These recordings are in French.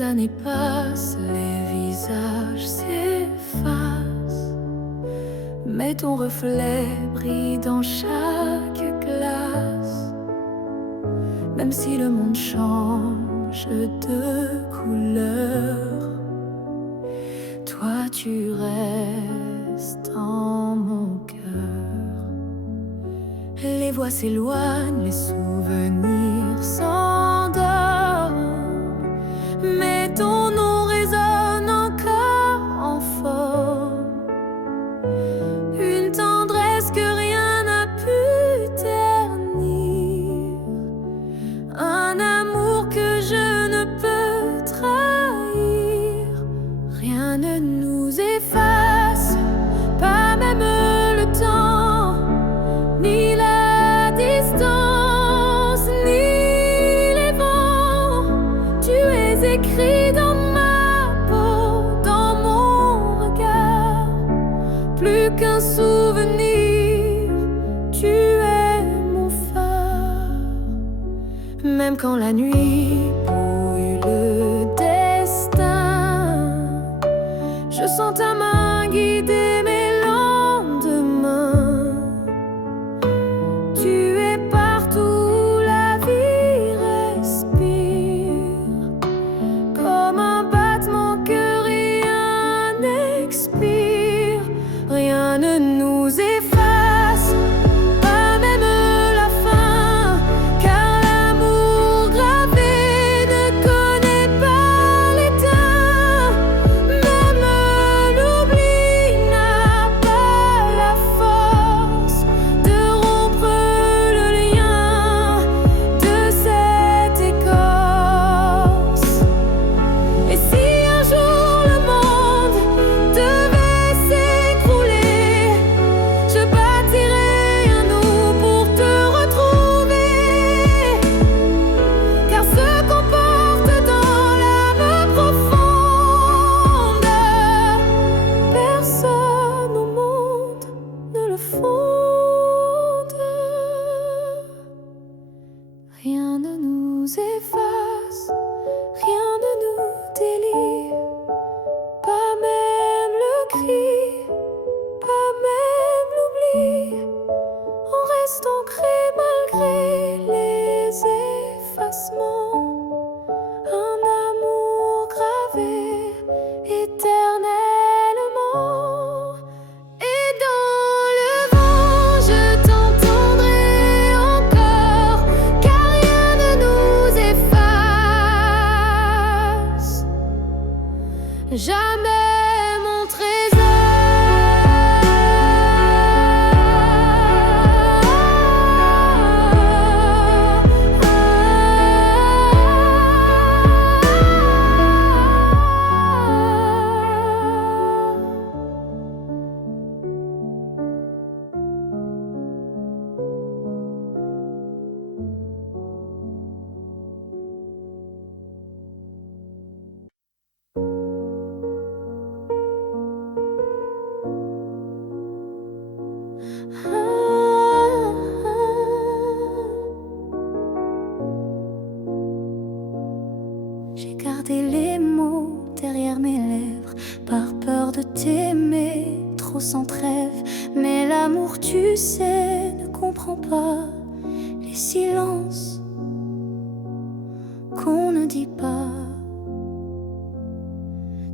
Les années passent, les visages s'effacent, mais ton reflet brille dans chaque glace. Même si le monde change de couleur, toi tu restes en mon cœur. Les voix s'éloignent, les souvenirs s'endorment, mais ton nom résonne encore en forme. Une tendresse que rien n'a pu ternir, un amour que je ne peux trahir. Rien ne nous efface, pas même le temps, ni la distance, ni les vents. Tu es écrit dans ma peau, dans mon regard. Plus qu'un souvenir, tu es mon phare. Même quand la nuit brouille le destin, je sens ta main guider mes lendemains. Tu es partout où la vie respire, comme un battement que rien n'expire. Rien ne nous efface, pas même la fin, car l'amour gravé ne connaît pas l'éteint. Même l'oubli n'a pas la force de rompre le lien de cette écorce. Et si un jour le monde devait s'écrouler, je bâtirai un nous pour te retrouver, car ce qu'on porte dans l'âme profonde, personne au monde ne le fonde. Rien ne nous efface, rien ne nous délie, pas même le cri, pas même l'oubli. On reste ancré malgré les effacements, un amour gravé éternellement. Et dans le vent, je t'entendrai encore, car rien ne nous efface. Jamais mon trésor. J'ai gardé les mots derrière mes lèvres, par peur de t'aimer trop sans trêve. Mais l'amour, tu sais, ne comprend pas les silences qu'on ne dit pas.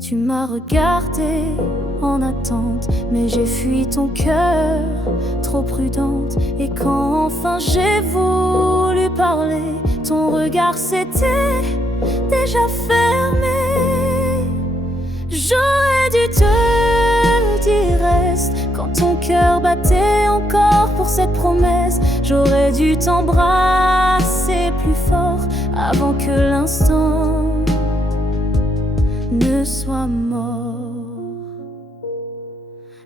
Tu m'as regardé en attente, mais j'ai fui ton cœur, trop prudente. Et quand enfin j'ai voulu parler, ton regard s'était déjà fermé. J'aurais dû te dire reste, quand ton cœur battait encore pour cette promesse. J'aurais dû t'embrasser plus fort avant que l'instant ne soit mort.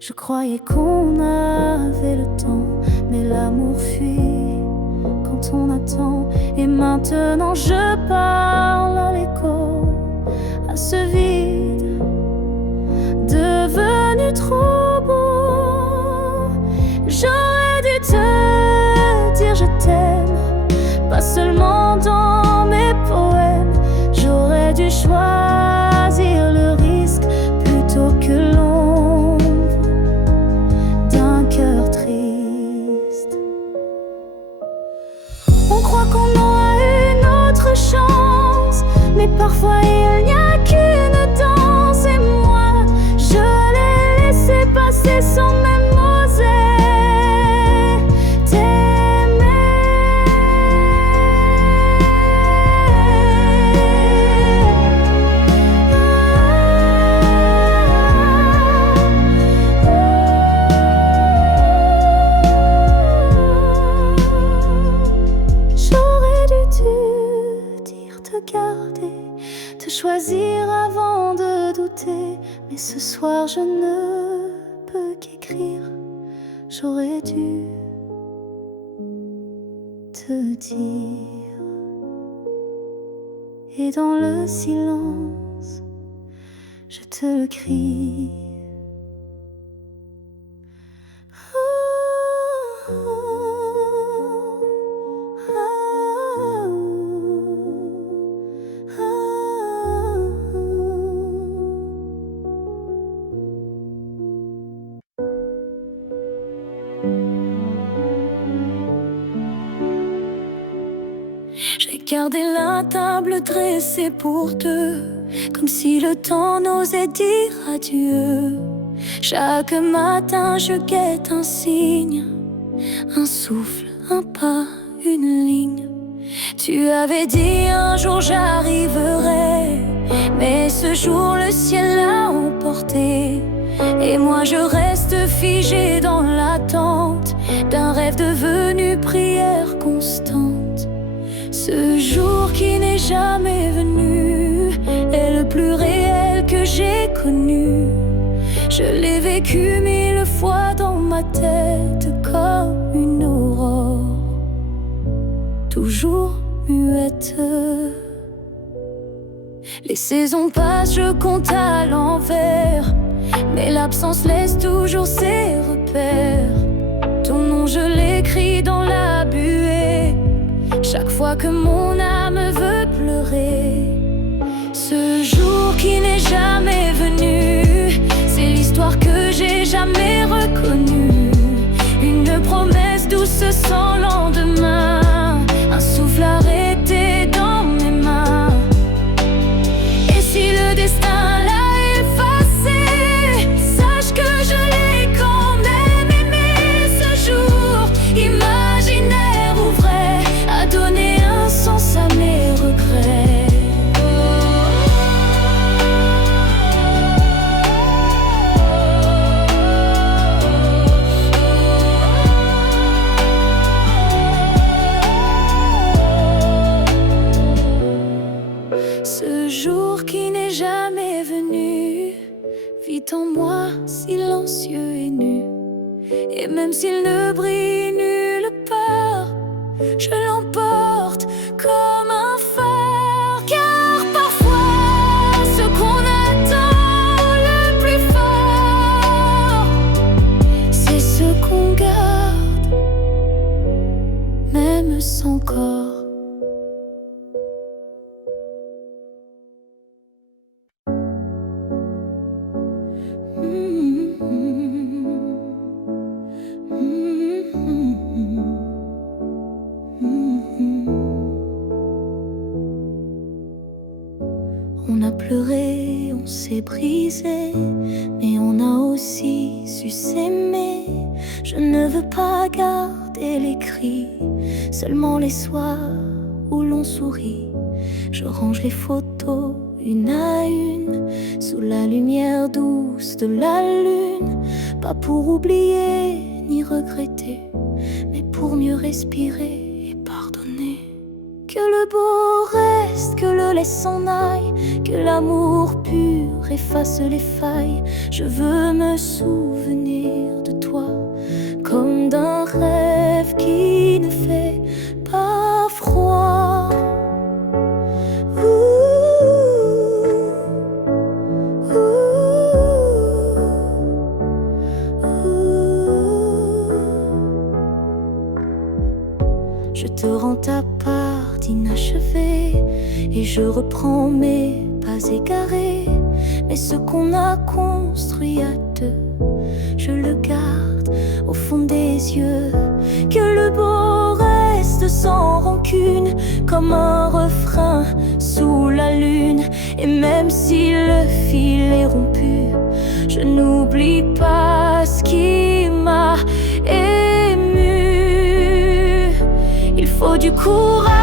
Je croyais qu'on avait le temps, mais l'amour fuit quand on attend. Et maintenant je parle à l'écho, à ce vide devenu trop beau. J'aurais dû te dire je t'aime, pas seulement dans mes poèmes. J'aurais dû choisir je ne peux qu'écrire. J'aurais dû te dire. Et dans le silence, je te le crie. J'ai gardé la table dressée pour deux, comme si le temps n'osait dire adieu. Chaque matin je guette un signe, un souffle, un pas, une ligne. Tu avais dit un jour j'arriverai, mais ce jour le ciel l'a emporté. Et moi je reste figé dans l'attente d'un rêve devenu prière constante. Ce jour qui n'est jamais venu est le plus réel que j'ai connu. Je l'ai vécu 1000 fois dans ma tête comme une aurore, toujours muette. Les saisons passent, je compte à l'envers, mais l'absence laisse toujours ses repères. Ton nom je l'écris dans la buée, chaque fois que mon âme veut pleurer. Ce jour qui n'est jamais venu, c'est l'histoire que j'ai jamais reconnue. Une promesse douce sans lendemain, un souffle arrêté dans mes mains. Et si le destin l'a effacé, sache que je l'ai quand même aimé. Ce jour imaginaire ou vrai a donné un sens à mes regrets. Ce jour qui n'est jamais venu vit en moi silencieux et nu. Et même s'il ne brille nulle part, je l'emporte comme un phare. Car parfois ce qu'on attend le plus fort, c'est ce qu'on garde, même sans corps. On a pleuré, on s'est brisé, mais on a aussi su s'aimer. Je ne veux pas garder les cris, seulement les soirs où l'on sourit. Je range les photos une à une, sous la lumière douce de la lune. Pas pour oublier ni regretter, mais pour mieux respirer et pardonner. Que le beau reste, que le laisse s'en aille, que l'amour pur efface les failles. Je veux me souvenir de toi comme d'un rêve qui ne fait pas froid. Je te rends ta part d'inachevé et je reprends mes pas égarés. Mais ce qu'on a construit à deux, je le garde au fond des yeux. Que le beau reste sans rancune, comme un refrain sous la lune. Et même si le fil est rompu, je n'oublie pas ce qui m'a ému. Il faut du courage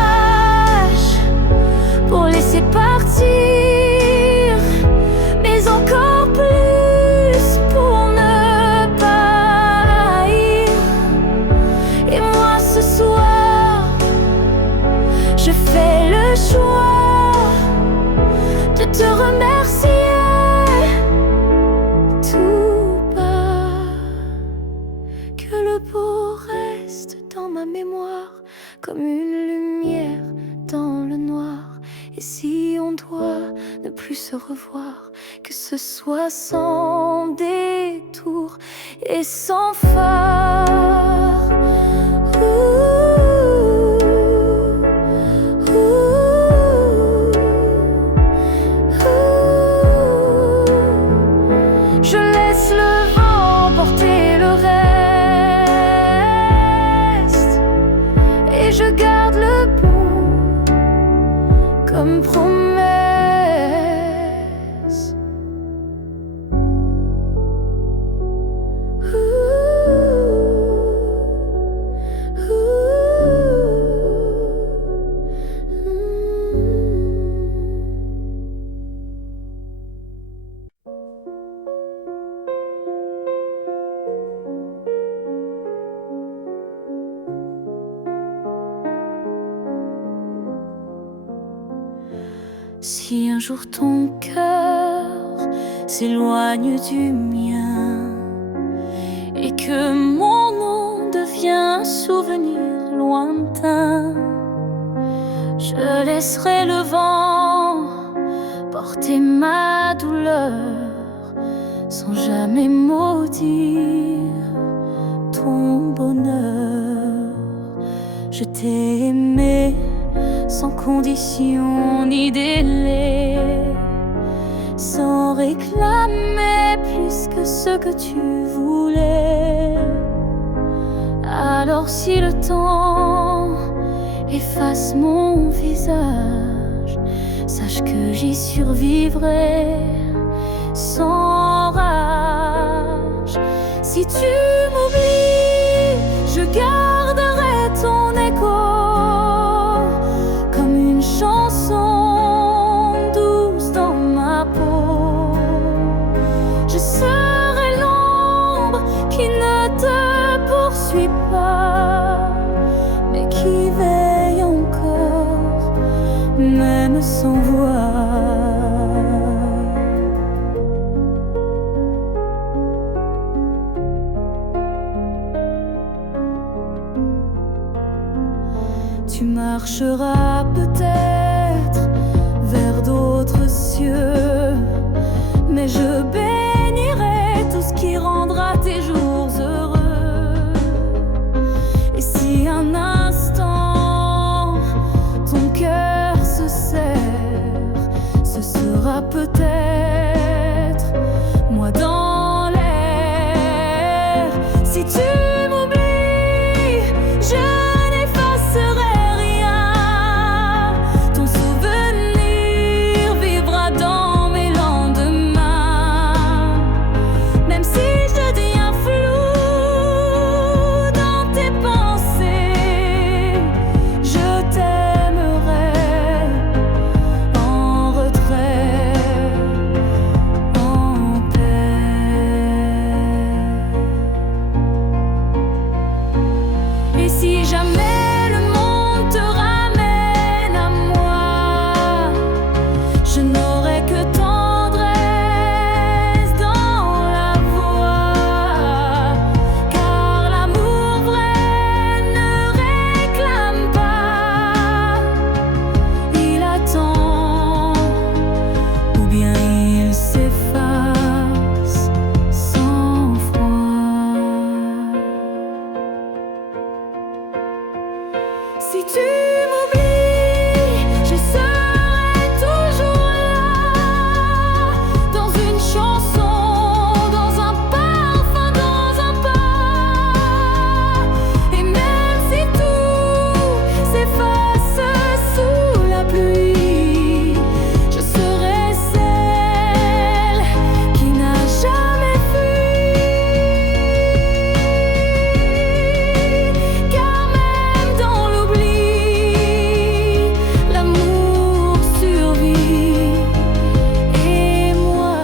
pour laisser partir, mais encore plus pour ne pas haïr. Et moi ce soir, je fais le choix de te remercier tout ne plus se revoir, que ce soit sans détour et sans phare. Je laisse le vent porter le reste et je garde le bon comme promesse. Si un jour ton cœur s'éloigne du mien et que mon nom devient un souvenir lointain, je laisserai le vent porter ma douleur sans jamais maudire ton bonheur. Je t'ai aimé sans condition ni délai, sans réclamer plus que ce que tu voulais. Alors si le temps efface mon visage, sache que j'y survivrai sans rage. Si tu m'oublies, je garderai ton écho comme une chanson douce dans ma peau. Je serai l'ombre qui ne te poursuit pas, mais qui veille encore, même sans voix. Tu marcheras peut-être vers d'autres cieux, mais je bénirai tout ce qui rendra tes jours heureux. Et si un instant ton cœur se serre, ce sera peut-être moi dans l'air. Si tu m'oublies, je si tu m'oublies, je serai toujours là, dans une chanson, dans un parfum, dans un pas. Et même si tout s'efface sous la pluie, je serai celle qui n'a jamais fui. Car même dans l'amour survit, et moi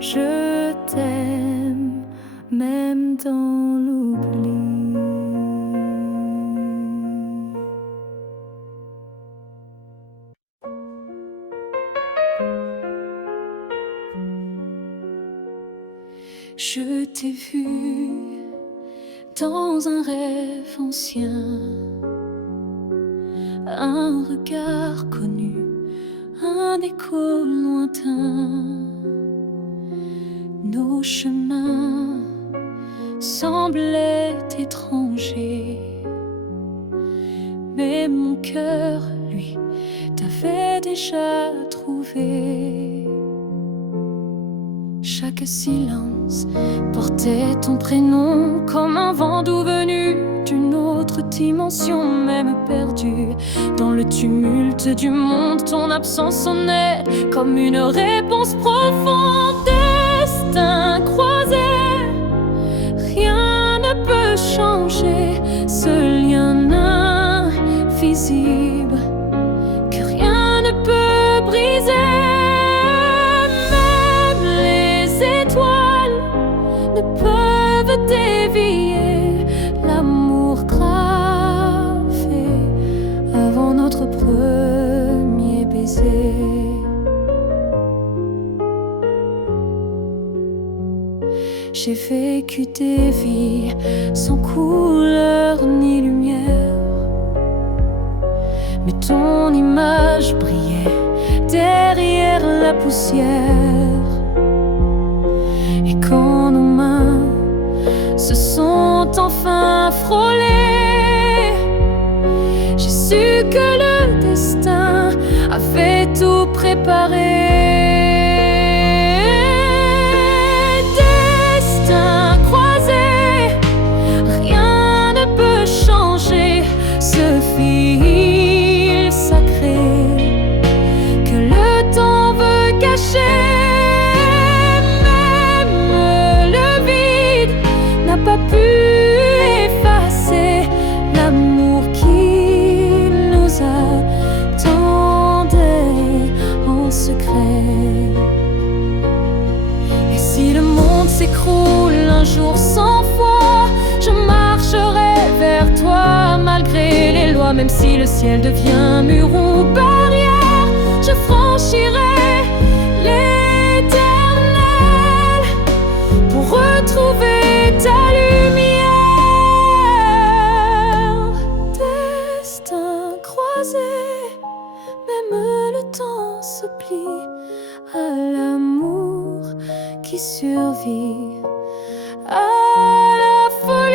je t'aime même dans l'oubli. Je t'ai vu dans un rêve ancien, un regard connu, un écho lointain. Nos chemins semblaient étrangers, mais mon cœur, lui, t'avait déjà trouvé. Chaque silence portait ton prénom, comme un vent doux venu d'une autre dimension. Même perdu dans le tumulte du monde, ton absence sonnait comme une réponse profonde. Destin croisé, rien ne peut changer ce lien invisible que rien ne peut briser. Même les étoiles ne peuvent dévier l'amour gravé avant notre premier baiser. J'ai vécu des vies sans couleur ni lumière, mais ton image brillait derrière la poussière. Et quand nos mains se sont enfin frôlées, j'ai su que le destin avait tout préparé. Ce fil sacré que le temps veut cacher. Même le vide n'a pas pu effacer l'amour qui nous attendait en secret. Et si le monde s'écroule un jour sans foi, je marcherai vers toi malgré les lois. Même si le ciel devient mur ou barrière, je franchirai l'éternel pour retrouver ta lumière. Destin croisé, même le temps se plie à l'amour qui survit à la folie.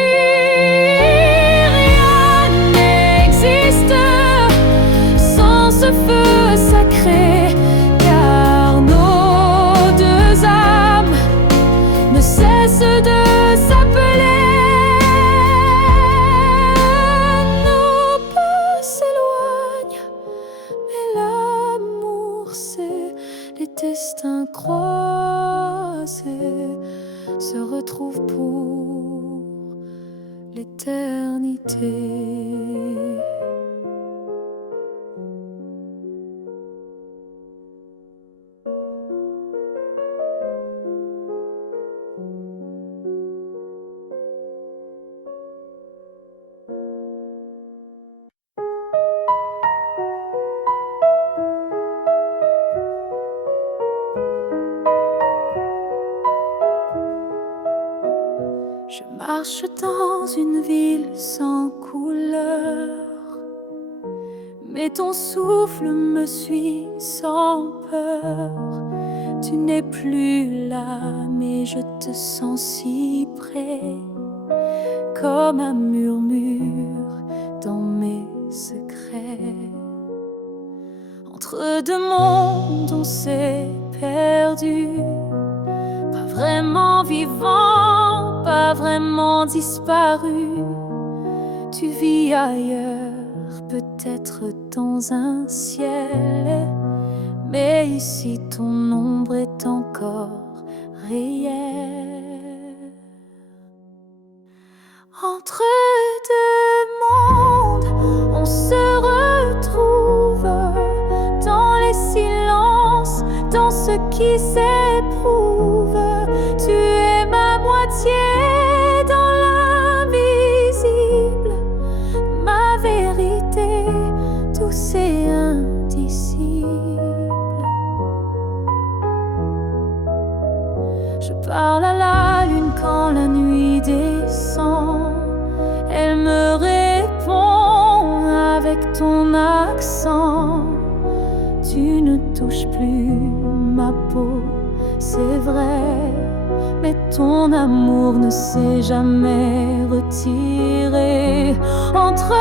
Feu sacré, car nos deux âmes ne cessent de s'appeler. Nos pas s'éloignent, mais l'amour c'est les destins croisés se retrouvent pour l'éternité. Je marche dans une ville sans couleur, mais ton souffle me suit sans peur. Tu n'es plus là, mais je te sens si près, comme un murmure dans mes secrets. Entre deux mondes on s'est perdu, pas vraiment vivant, pas vraiment disparu. Tu vis ailleurs, peut-être dans un ciel, mais ici ton ombre est encore réelle. Entre deux mondes, on se retrouve dans les silences, dans ce qui s'éprouve. Tu es ma moitié dans l'invisible, ma vérité douce et indicible. Je parle à la lune quand la nuit descend, elle me répond avec ton accent. Tu ne touches touche plus ma peau, c'est vrai, mais ton amour ne s'est jamais retiré. Entre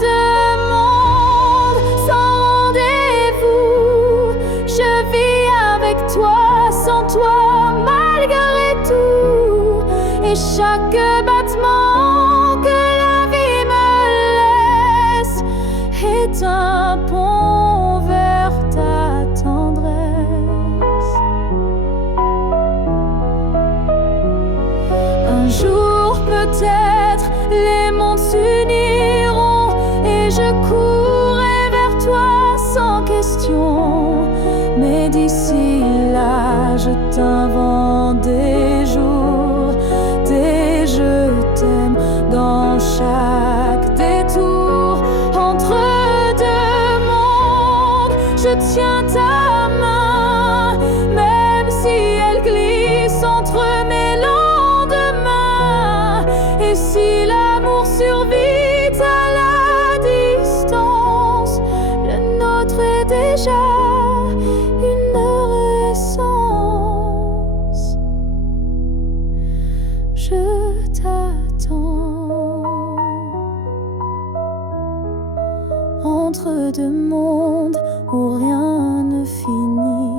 deux mondes sans rendez-vous, je vis avec toi, sans toi, malgré tout. Et chaque battement que la vie me laisse est un pont vers ta tendresse. Un jour peut-être les mondes s'uniront et je courrai vers toi sans question. Mais d'ici là, je t'invente des jours, des je t'aime dans chaque détour. Entre deux mondes, je tiens ta main, même si elle glisse entre mes lendemains. Et si l'amour survit à la distance, le nôtre est déjà une essence. Je t'attends entre deux mondes où rien ne finit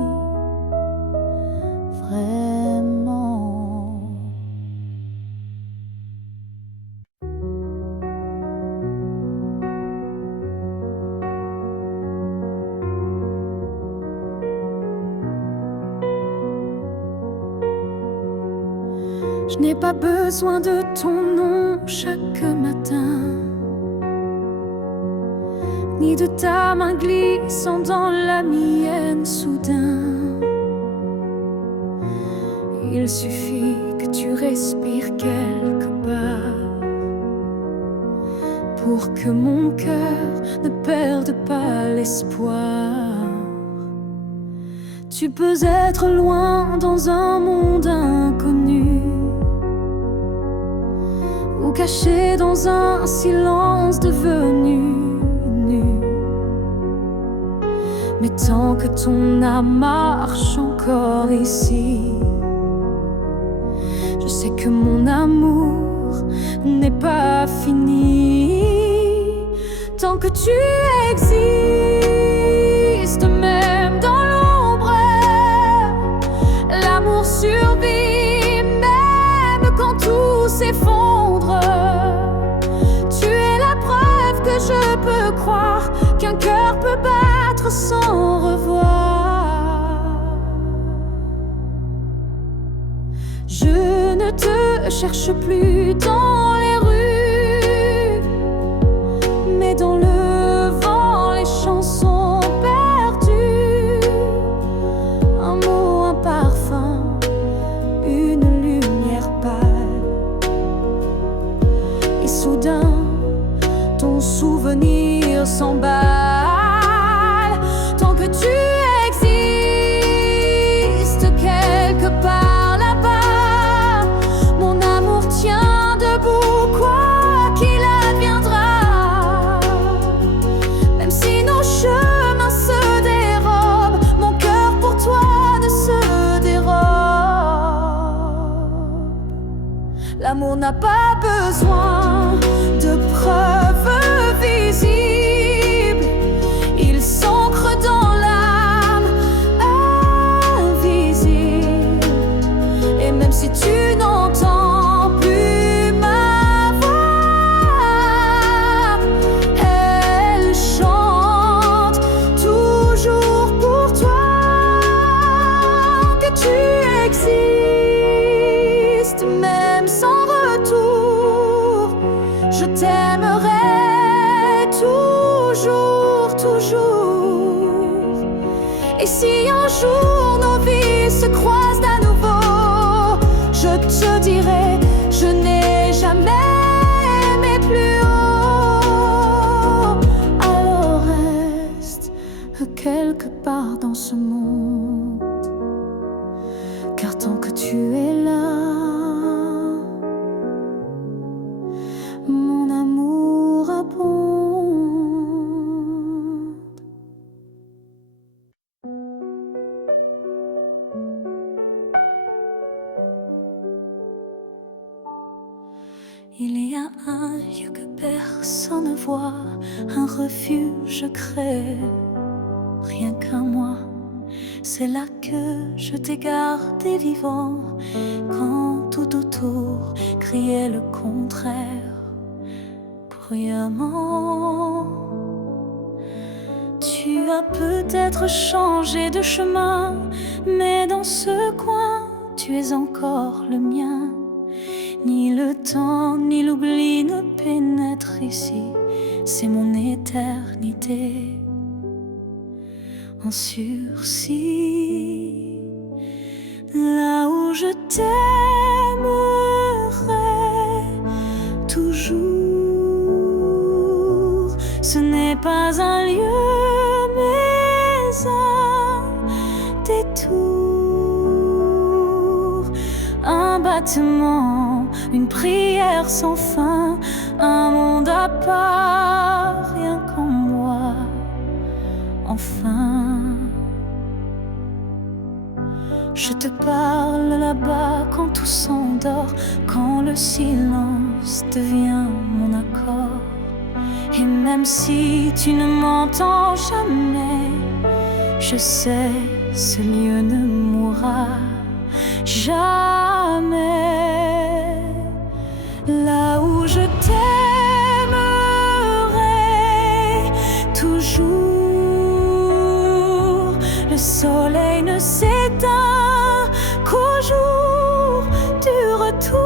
vraiment. Je n'ai pas besoin de ton nom chaque matin, ni de ta main glissant dans la mienne soudain. Il suffit que tu respires quelque part pour que mon cœur ne perde pas l'espoir. Tu peux être loin dans un monde inconnu, ou caché dans un silence devenu nu. Mais tant que ton âme marche encore ici, je sais que mon amour n'est pas fini. Tant que tu existes, même dans l'ombre, l'amour survit, même quand tout s'effondre. Tu es la preuve que je peux croire qu'un cœur peut battre sans revoir. Je ne te cherche plus dans les rues, mais dans le vent, les chansons perdues. Un mot, un parfum, une lumière pâle. Et soudain, ton souvenir s'emballe. Tant que tu existes quelque part là-bas, mon amour tient debout, quoi qu'il adviendra. Même si nos chemins se dérobent, mon cœur pour toi ne se dérobe. L'amour n'a pas besoin de preuves visibles, il s'ancre dans l'âme invisible. Et même si tu n'entends plus ma voix, elle chante toujours pour toi. Que tu existes, même sans retour, je t'aimerai toujours, toujours. Et si un jour nos vies se croisent à nouveau, je te dirai, je n'ai jamais aimé plus haut. Alors reste quelque part dans ce monde, car tant que tu es là, mon amour abonde. lieu que personne ne voit, un refuge crée, rien qu'à moi. C'est là que je t'ai gardé vivant, quand tout autour criait le contraire. Bruyamment, tu as peut-être changé de chemin, mais dans ce coin, tu es encore le mien. Ni le temps, ni l'oubli ne pénètrent ici, c'est mon éternité en sursis. Là où je t'aimerai toujours, ce n'est pas un lieu, mais un détour, un battement, une prière sans fin, un monde à part, rien qu'en moi, enfin. Je te parle là-bas quand tout s'endort, quand le silence devient mon accord. Et même si tu ne m'entends jamais, je sais, ce lieu ne mourra jamais. Là où je t'aimerai toujours, le soleil ne s'éteint qu'au jour du retour.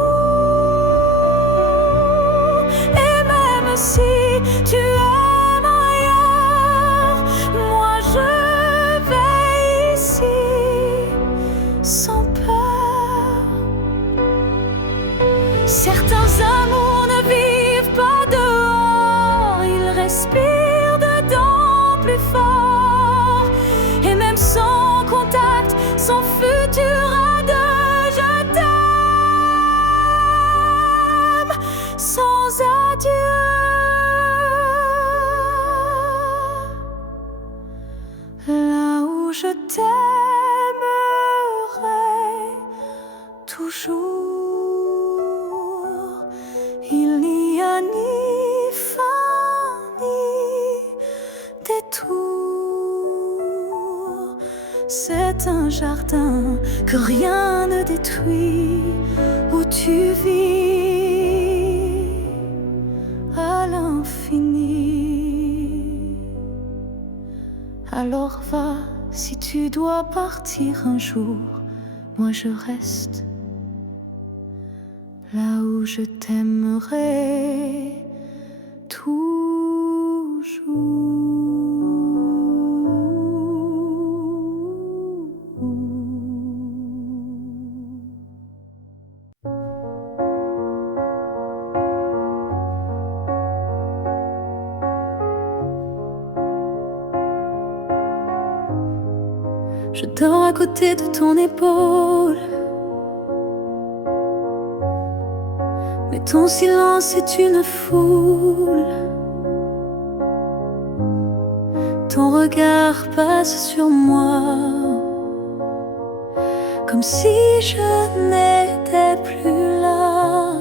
Et même si tu aimes ailleurs, moi je vais ici sans peur. Certains amours ne vivent pas dehors, ils respirent dedans plus fort. Et même sans contact, sans futur à deux, je t'aime sans adieu. Là où je t'aimerai toujours, il n'y a ni fin ni détour. C'est un jardin que rien ne détruit, où tu vis à l'infini. Alors va, si tu dois partir un jour, moi je reste là où je t'aimerai toujours. Je dors à côté de ton épaule, mais ton silence est une foule. Ton regard passe sur moi, comme si je n'étais plus là.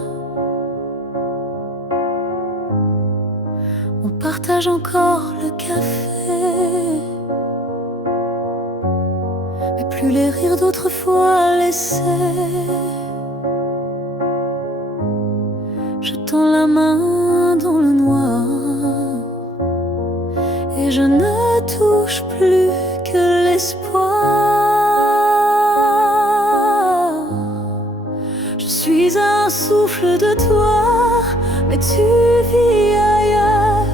On partage encore le café, mais plus les rires d'autrefois laissés. Je tends la main dans le noir et je ne touche plus que l'espoir. Je suis un souffle de toi, mais tu vis ailleurs,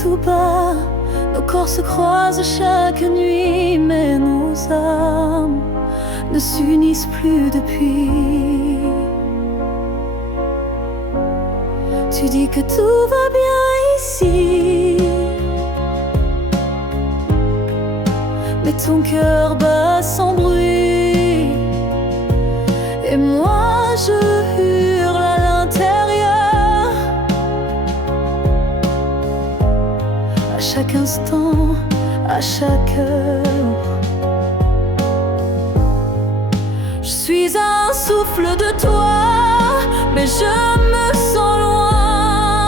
tout bas. Nos corps se croisent chaque nuit, mais nos âmes ne s'unissent plus depuis. Tu dis que tout va bien ici, mais ton cœur bat sans bruit. Et moi je hurle à l'intérieur, à chaque instant, à chaque heure. Je suis un souffle de toi, mais je me sens loin.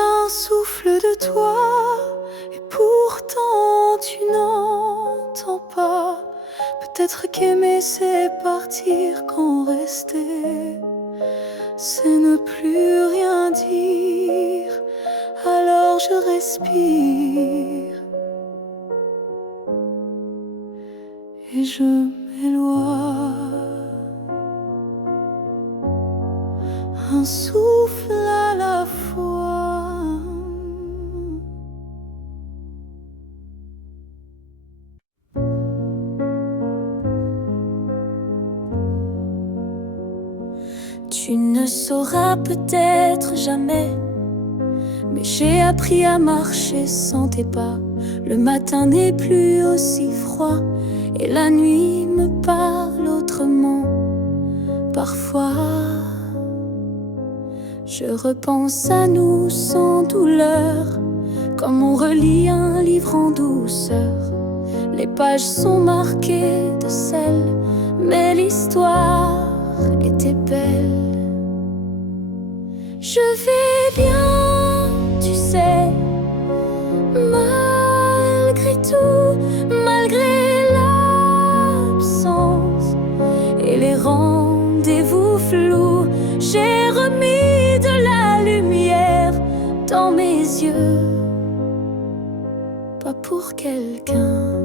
un souffle de toi, et pourtant tu n'entends pas. Peut-être qu'aimer c'est partir quand rester c'est ne plus rien dire. Alors je respire et je m'éloigne. Un souffle à la fois. Tu ne sauras peut-être jamais, mais j'ai appris à marcher sans tes pas. Le matin n'est plus aussi froid et la nuit me parle autrement. Parfois je repense à nous sans douleur, comme on relit un livre en douceur. Les pages sont marquées de sel, mais l'histoire était belle. Je vais bien, tu sais, malgré tout, malgré l'absence et les rendez-vous flous. J'ai remis de la lumière dans mes yeux, pas pour quelqu'un,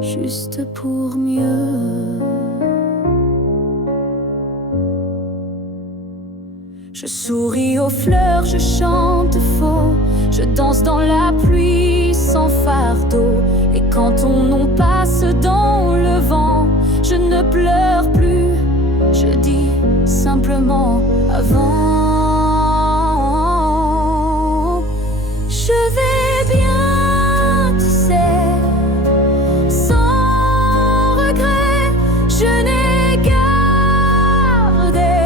juste pour mieux. Je souris aux fleurs, je chante faux, je danse dans la pluie sans fardeau. Et quand on passe dans le vent, je ne pleure plus, je dis simplement avant. Je vais bien, tu sais, sans regret, je n'ai gardé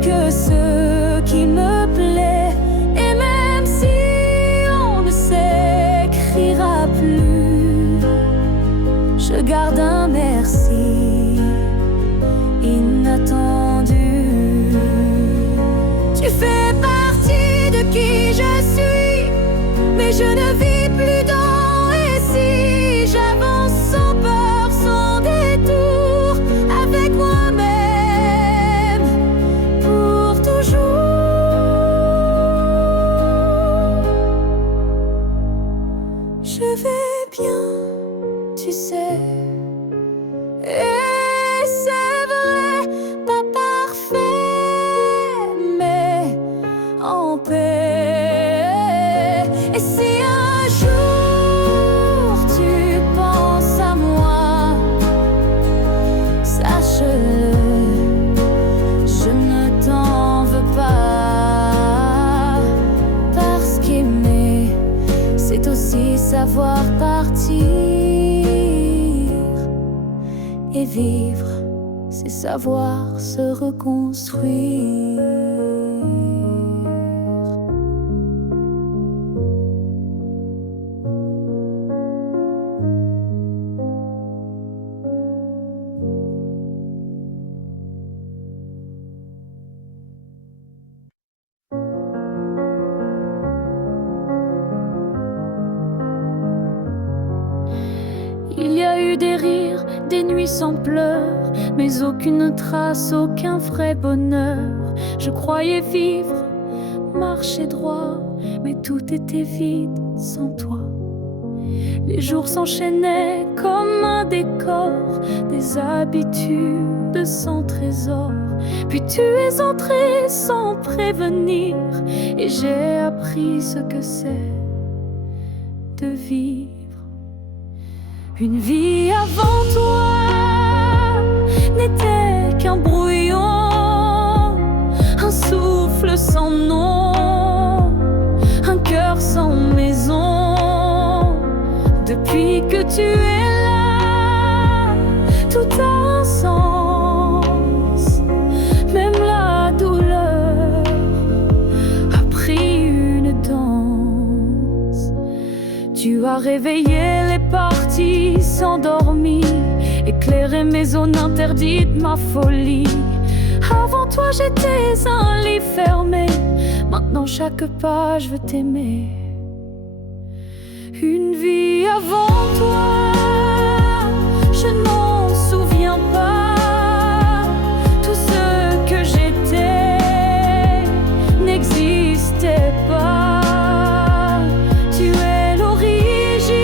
que ce qui me plaît. Et même si on ne s'écrira plus, je garde un merci inattendu. Tu fais partie de qui je suis, mais je ne vis plus dans et si. J'avance sans peur, sans détour, avec moi-même pour toujours. Je vais bien, tu sais, et c'est vrai, pas parfait, mais en paix. Et si un jour tu penses à moi, sache-le, je ne t'en veux pas. Parce qu'aimer, c'est aussi savoir partir. Et vivre, c'est savoir se reconstruire. Il y a eu des rires, des nuits sans pleurs, mais aucune trace, aucun vrai bonheur. Je croyais vivre, marcher droit, mais tout était vide sans toi. Les jours s'enchaînaient comme un décor, des habitudes sans trésor. Puis tu es entré sans prévenir, et j'ai appris ce que c'est de vivre. Une vie avant toi n'était qu'un brouillon, un souffle sans nom, un cœur sans maison. Depuis que tu es là, tout a un sens, même la douleur a pris une danse. Tu as réveillé les parties s'endormir, éclairer mes zones interdites, ma folie. Avant toi j'étais un lit fermé, Maintenant chaque pas je veux t'aimer. Une vie avant toi, je ne m'en souviens pas. Tout ce que j'étais n'existait pas. Tu es l'origine,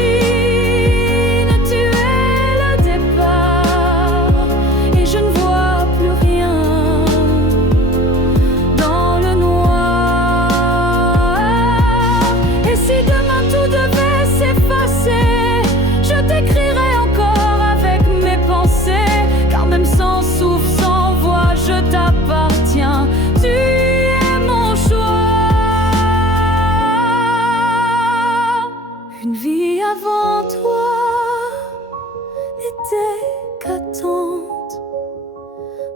tu es le départ, et je ne vois plus rien dans le noir. Et si demain tout devait s'effacer, je t'écrirai encore avec mes pensées, car même sans souffle, sans voix, je t'appartiens. Tu es mon choix. Une vie avant toi n'était qu'attente.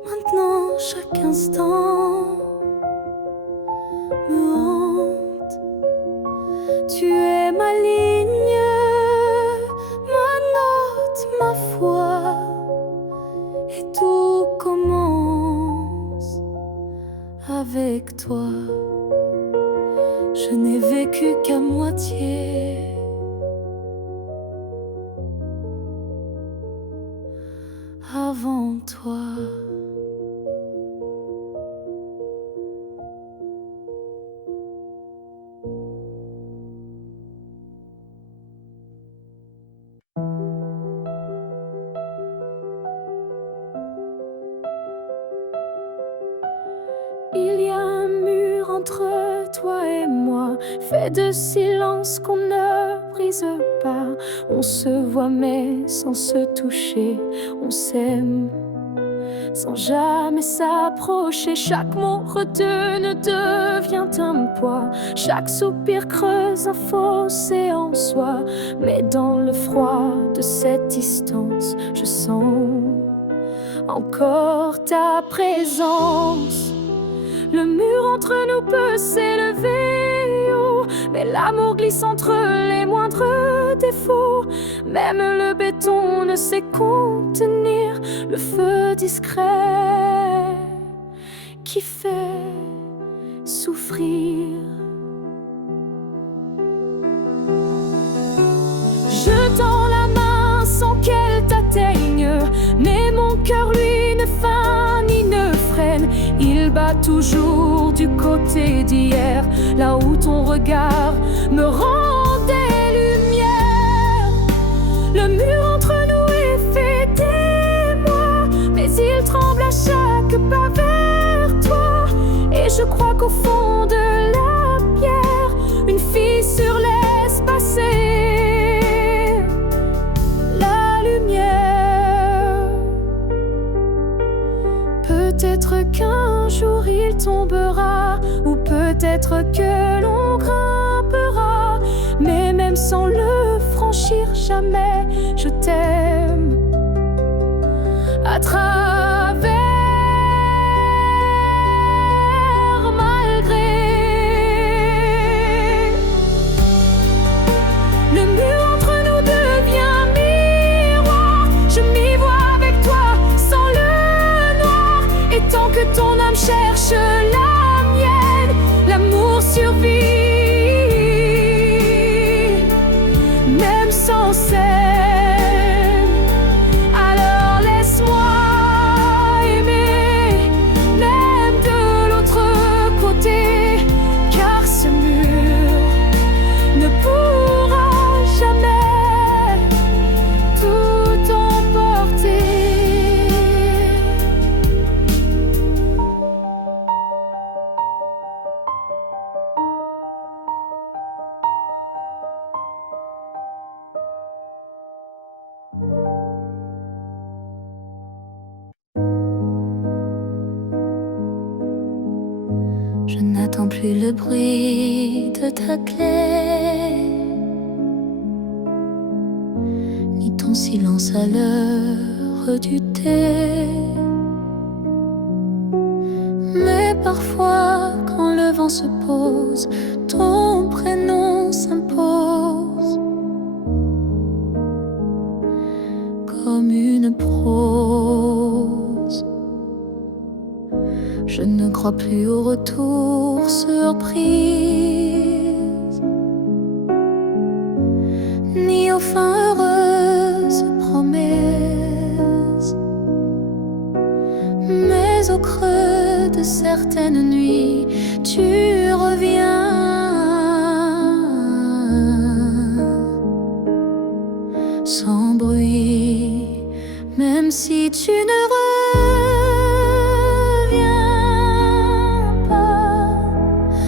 Maintenant chaque instant me hante. Tu es ma ligne, ma note, ma foi, et tout commence avec toi. Je n'ai vécu qu'à moitié avant toi. Il y a un mur entre toi et moi, fait de silence qu'on ne brise pas. On se voit mais sans se toucher, on s'aime sans jamais s'approcher. Chaque mot retenu devient un poids, chaque soupir creuse un fossé en soi. Mais dans le froid de cette distance, je sens encore ta présence. Le mur entre nous peut s'élever haut, mais l'amour glisse entre les moindres défauts. Même le béton ne sait contenir le feu discret qui fait souffrir. Je tends la main sans qu'elle t'atteigne, mais mon cœur lui ne feint ni ne freine. Il bat toujours du côté d'hier, là où ton regard me rend des lumières. Le mur entre nous est fait d'émoi, mais il tremble à chaque pas vers toi. Et je crois qu'au fond de la pierre, une fissure laisse passer la lumière. Peut-être qu'un jour il tombera, ou peut-être que l'on grimpera, mais même sans le franchir jamais, je t'aime à travers, malgré. Le mur entre nous devient miroir, je m'y vois avec toi sans le noir. Et tant que ton âme cherche la mienne, l'amour survit, même sans scène. Alors laisse-moi aimer, même de l'autre côté, car ce mur ne pourra jamais tout emporter. Je n'attends plus le bruit de ta clé, ni ton silence à l'heure du thé. Mais parfois, quand le vent se pose, ton prénom s'impose comme une prose. Je ne crois plus au retour pour surprise, ni aux fins heureuses promesses, mais au creux de certaines nuits, tu reviens sans bruit, même si tu ne reviens pas.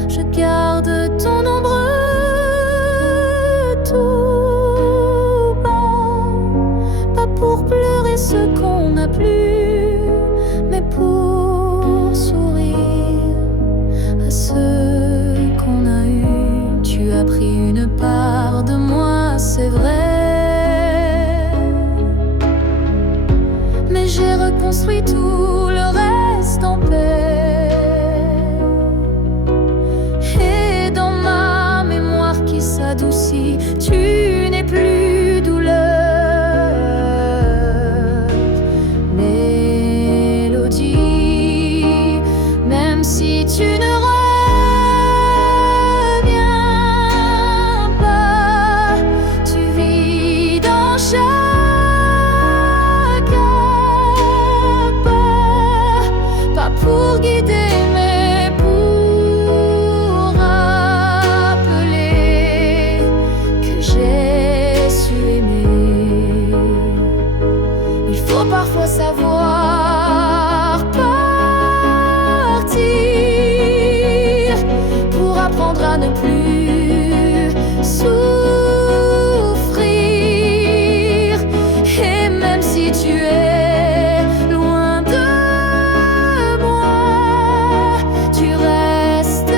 Je garde ton ombre tout bas, pas pour pleurer ce qu'on n'a plus, mais pour sourire à ceux qu'on a eu. Tu as pris une part de moi, c'est vrai, mais j'ai reconstruit tout le reste en paix. Et dans ma mémoire qui s'adoucit, tu n'es plus douleur, mélodie, même si tu ne reviens pas. Tu vis dans chaque pas pour guider, mais pour rappeler que j'ai su aimer. Il faut parfois savoir partir pour apprendre à ne plus souffrir. Et même si tu es loin de tu restes là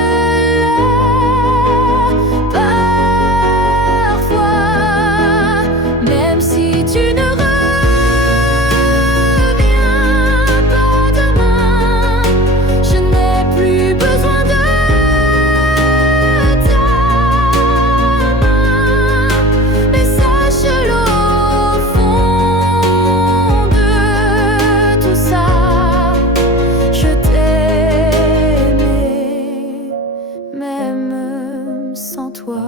parfois, même si tu ne reviens pas demain. Je n'ai plus besoin de ta main, mais sache-le au fond de tout ça, je t'aimais même sans toi.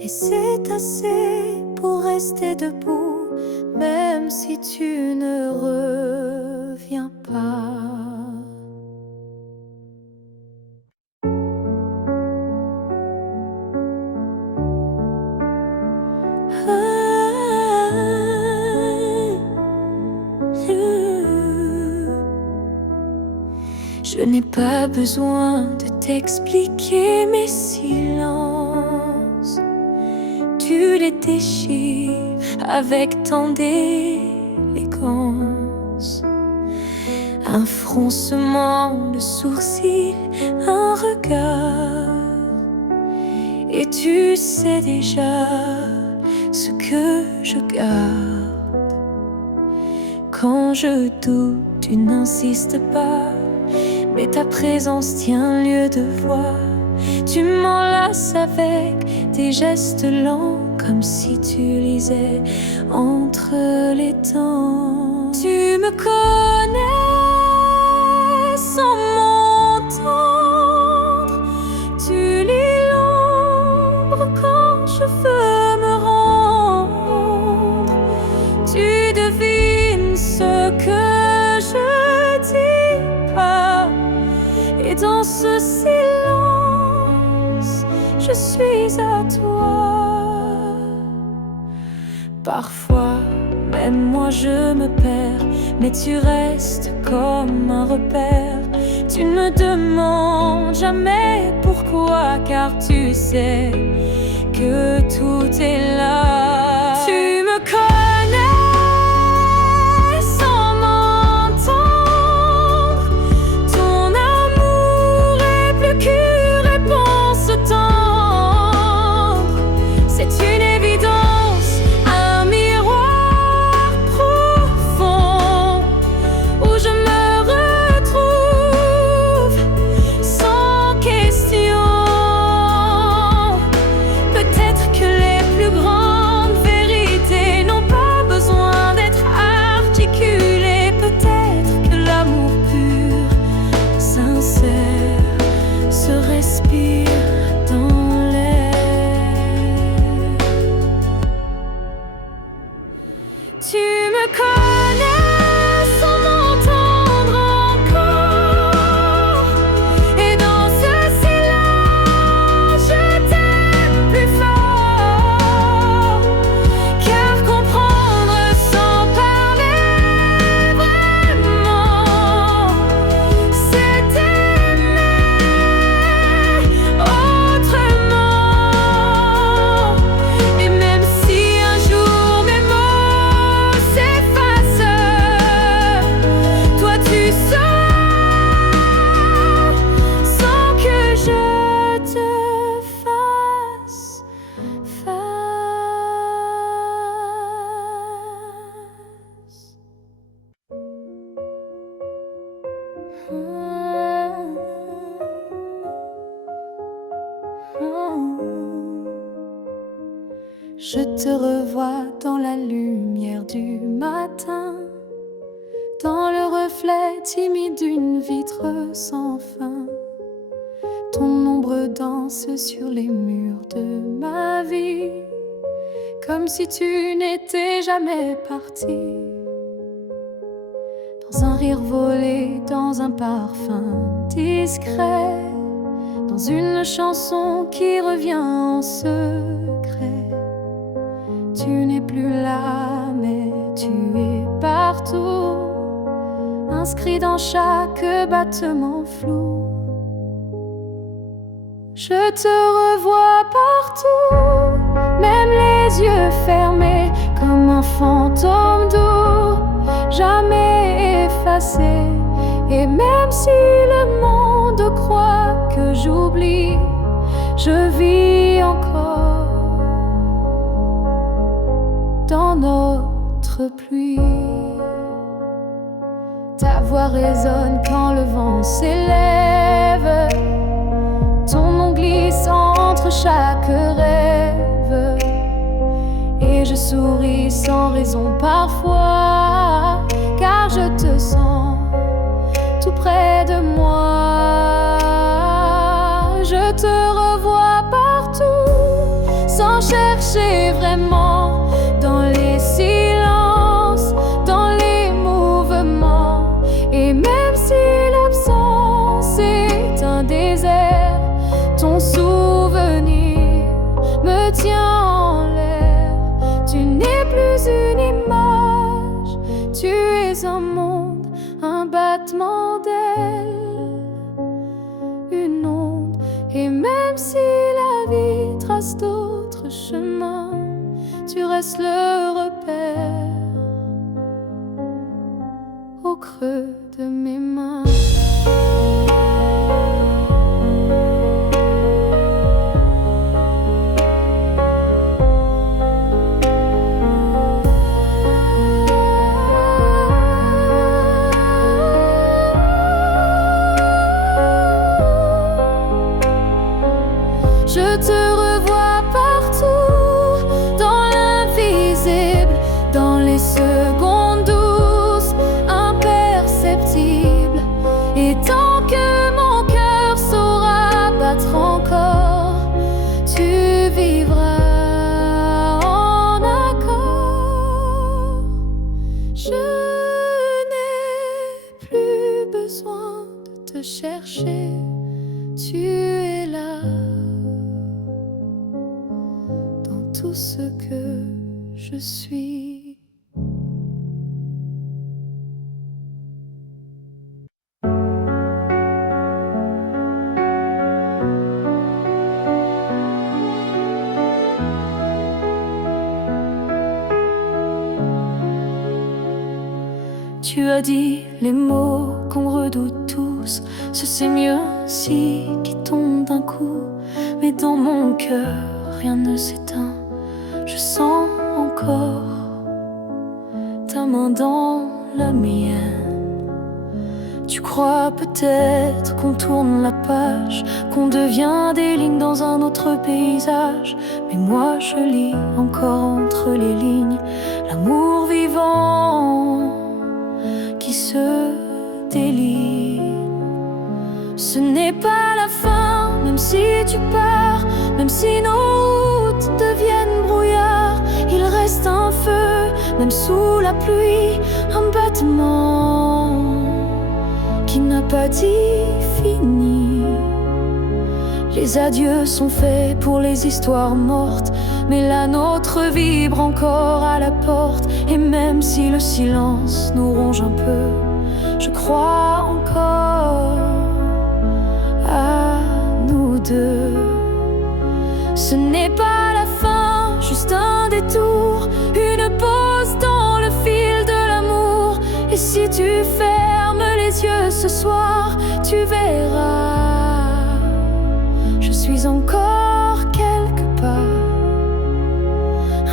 Et c'est assez pour rester debout, même si tu ne reviens pas. Je n'ai pas besoin de t'expliquer mes silences. Tu les déchires avec tant d'élégance. Un froncement de sourcils, un regard, et tu sais déjà ce que je garde. Quand je doute, tu n'insistes pas, mais ta présence tient lieu de voix. Tu m'enlaces avec tes gestes lents, comme si tu lisais entre les temps. Tu me connais sans m'entendre. Tu lis l'ombre quand je veux me rendre. Tu devines ce que je dis pas. Et dans ce silence, je suis à toi. Parfois, même moi je me perds, mais tu restes comme un repère. Tu ne me demandes jamais pourquoi, car tu sais que tout est là. Tu me connais sans m'entendre. Ton amour est plus qu'une réponse tendre. C'est une évidence, un miroir profond où je me retrouve sans question. Peut-être que les plus grandes vérités n'ont pas se respire dans l'air. Tu me connais sans m'entendre encore, et dans ce silence je t'aime plus fort, car comprendre sans parler vraiment, c'est aimer autrement. Et même si un jour mes mots s'effacent, toi tu sors sans que je te fasse face. Je te revois dans la lumière du matin, dans le reflet timide d'une vitre sans fin. Ton ombre danse sur les murs de ma vie, comme si tu n'étais jamais parti. Dans un rire volé, dans un parfum discret, dans une chanson qui revient en secret. Tu n'es plus là, mais tu es partout, inscrit dans chaque battement flou. Je te revois partout, même les yeux fermés, comme un fantôme doux, jamais effacé. Et même si le monde croit que j'oublie, je vis encore dans notre pluie. Ta voix résonne quand le vent s'élève, ton nom glisse entre chaque rêve, et je souris sans raison parfois, car je te sens tout près de moi. Je te revois partout, sans chercher vraiment, dans les silences, dans les mouvements. Et même si l'absence est un désert, ton souvenir me tient en l'air. Tu n'es plus une image, tu es un monde, un battement d'ailes, une onde. Et même si la vie trace d'autres chemins, tu restes le repère au creux de mes mains. Je te revois partout, dans l'invisible, dans les secondes douces, imperceptibles. Et tant que mon cœur saura battre encore, tu vivras en accord. Je n'ai plus besoin de te chercher, tu es là. Tout ce que je suis. Tu as dit les mots qu'on redoute tous, c'est mieux ainsi, qui tombent d'un coup. Mais dans mon cœur, rien ne s'éteint. Je sens encore ta main dans la mienne. Tu crois peut-être qu'on tourne la page, qu'on devient des lignes dans un autre paysage. Mais moi je lis encore entre les lignes l'amour vivant qui se délie. Ce n'est pas la fin si tu pars, même si nos routes deviennent brouillard, il reste un feu, même sous la pluie, un battement qui n'a pas dit fini. Les adieux sont faits pour les histoires mortes, mais la nôtre vibre encore à la porte. Et même si le silence nous ronge un peu, je crois encore à nous deux. Ce n'est pas la fin, juste un détour, une pause dans le fil de l'amour. Et si tu fermes les yeux ce soir, tu verras, je suis encore quelque part.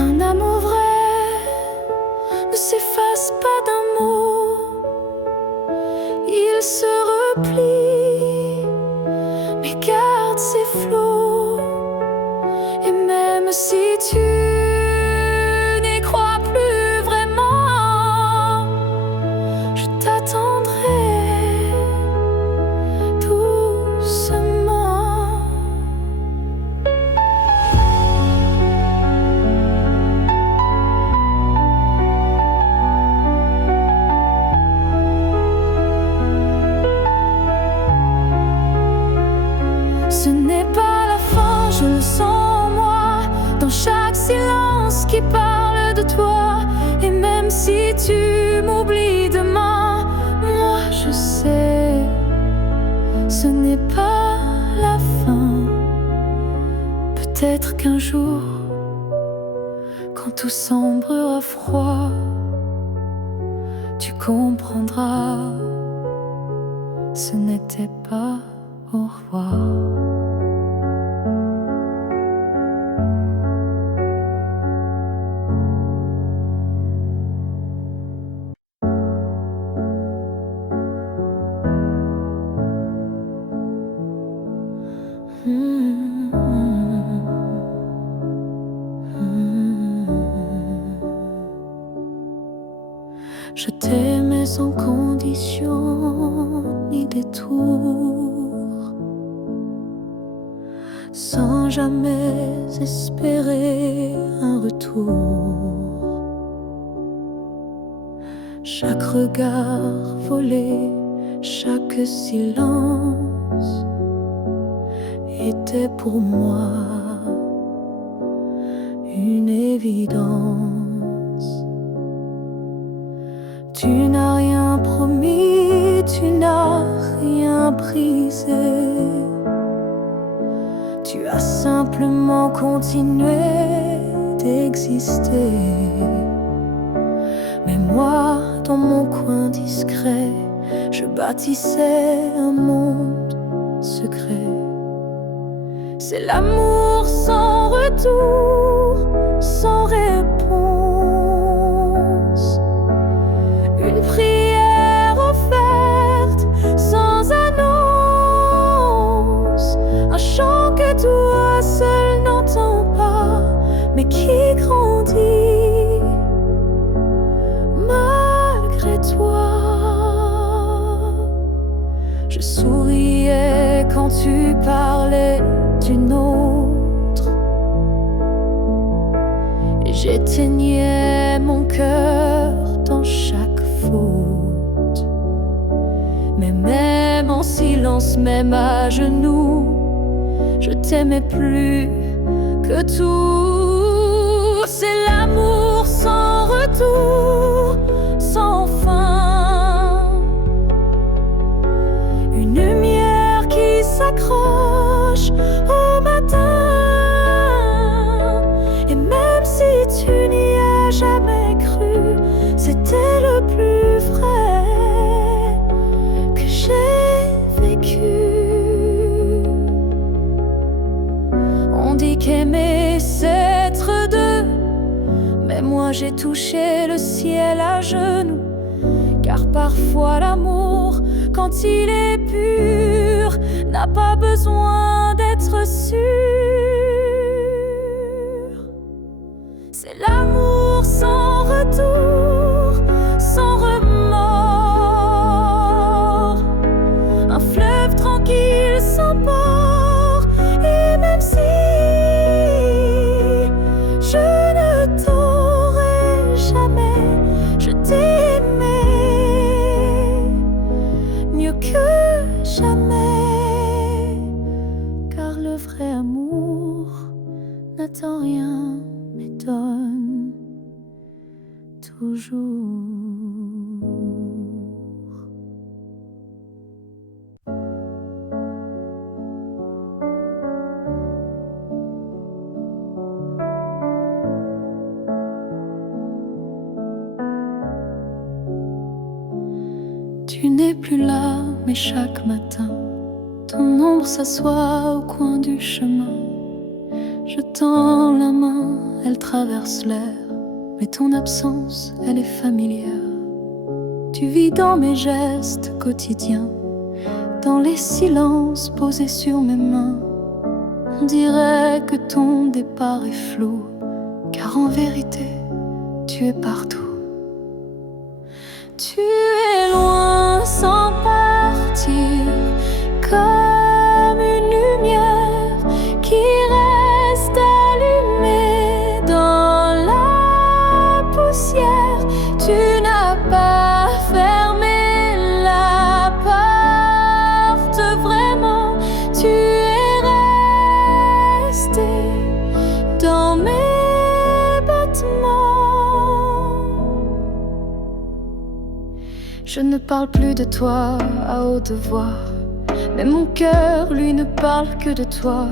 Un amour vrai ne s'efface pas d'un mot, il se replie, mais garde ses flots. Et même si tu n'y crois plus vraiment, je t'attendrai doucement. Ce n'est pas la fin, je le sens en moi, dans chaque silence qui parle de toi. Et même si tu m'oublies demain, moi je sais, ce n'est pas la fin. Peut-être qu'un jour, quand tout semblera froid, tu comprendras, ce n'était pas au revoir. Je t'aimais sans condition ni détour, sans jamais espérer un retour. Chaque regard volé, chaque silence était pour moi une évidence. Tu n'as rien promis, tu n'as rien brisé. Tu as simplement continué d'exister. Mais moi, dans mon coin discret, je bâtissais un monde secret. C'est l'amour sans retour, sans réponse. Une prière offerte sans annonce. Un chant que toi seul n'entends pas, mais qui grandit malgré toi. Je souriais quand tu parlais d'une autre, et j'éteignais mon cœur dans chaque faute. Mais même en silence, même à genoux, je t'aimais plus que tout. C'est l'amour sans retour, sans fin. Une lumière qui s'accroche au matin. Et même si tu n'y as jamais cru, c'était le plus vrai que j'ai vécu. On dit qu'aimer c'est être deux, mais moi j'ai touché le ciel à genoux. Car parfois l'amour, quand il est pur, n'a pas besoin d'être sûr. C'est l'amour sans retour, sans remords. Un fleuve tranquille sans port, n'attends rien, mais donne toujours. Tu n'es plus là, mais chaque matin, ton ombre s'assoit au coin du chemin. Je tends la main, elle traverse l'air, mais ton absence, elle est familière. Tu vis dans mes gestes quotidiens, dans les silences posés sur mes mains. On dirait que ton départ est flou, car en vérité, tu es partout. Tu es loin sans partir, comme une lumière qui reste allumée dans la poussière. Tu n'as pas fermé la porte vraiment, tu es resté dans mes battements. Je ne parle plus de toi à haute voix, mais mon cœur, lui, ne parle que de toi.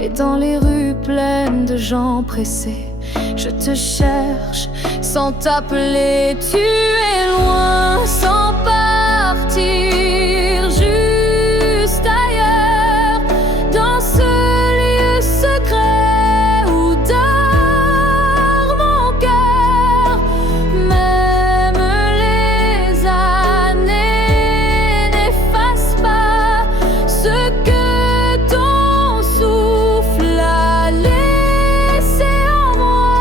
Et dans les rues pleines de gens pressés, je te cherche sans t'appeler. Tu es loin sans partir, juste ailleurs, dans ce lieu secret où dort mon cœur. Même les années n'effacent pas ce que ton souffle a laissé en moi.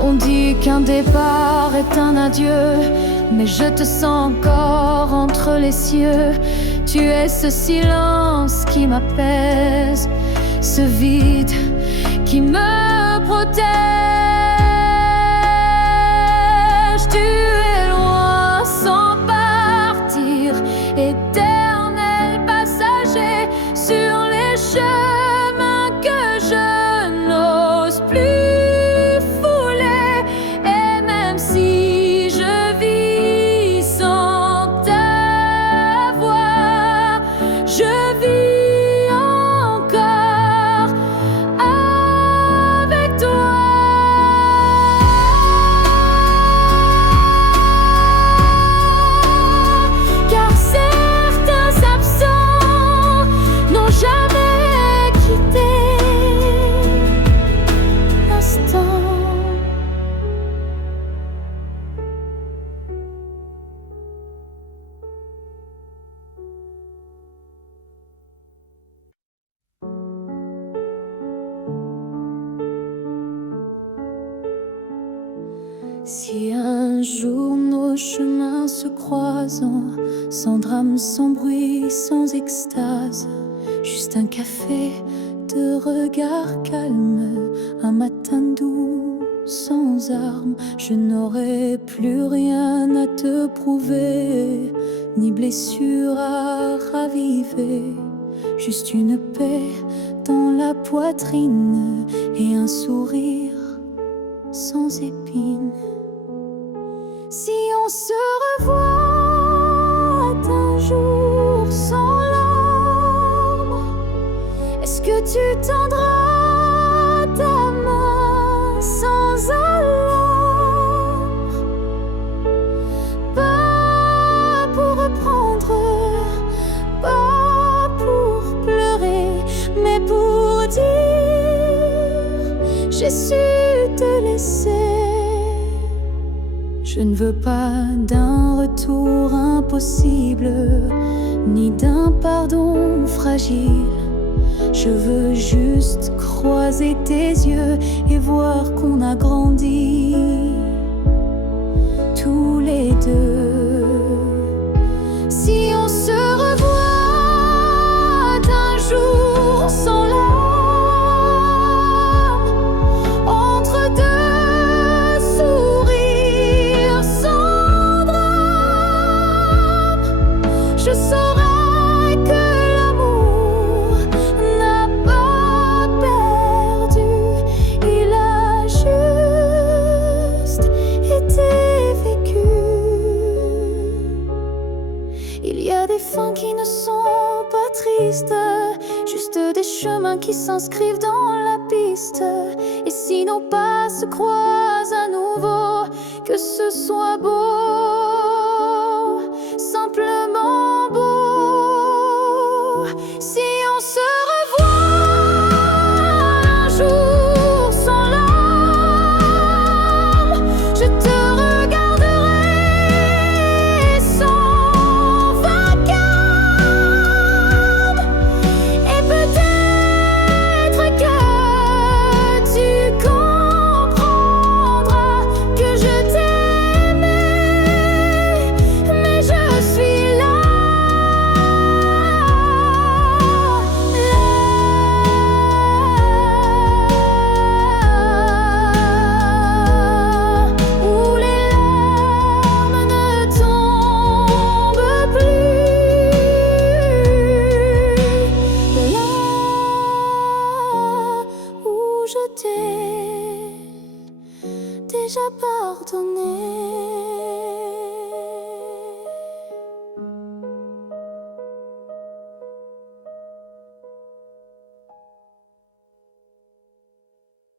On dit qu'un départ est un adieu, mais je te sens encore entre les cieux. Tu es ce silence qui m'apaise, ce vide qui me protège. Tu es loin sans partir, éternel passager sur les chemins que je n'ose plus fouler. Et même si je vis sans ta voix, je vis encore avec toi. Car certains absents n'ont jamais quitté l'instant. Si un jour nos chemins se croisent, sans drame, sans bruit, sans extase, juste un café de regard calme, un matin doux, sans armes, je n'aurai plus rien à te prouver, ni blessure à raviver, juste une paix dans la poitrine et un sourire sans épines. Si on se revoit un jour sans larmes, est-ce que tu tendras ta main sans alarme? Pas pour reprendre, pas pour pleurer, mais pour dire j'ai su te laisser. Je ne veux pas d'un retour impossible, ni d'un pardon fragile. Je veux juste croiser tes yeux et voir qu'on a grandi tous les deux. Si on se revoit un jour sans larmes, entre deux sourires sans drame, je saurai que l'amour n'a qui ne sont pas tristes, juste des chemins qui s'inscrivent dans la piste. Et si nos pas se croisent à nouveau, que ce soit beau, simplement beau. Si on se revoit un jour sans larmes, je te regarderai sans vacarme. Et peut-être que tu comprendras que je t'aimais, mais je suis là, où les larmes ne tombent plus, là où je t'ai déjà pardonné.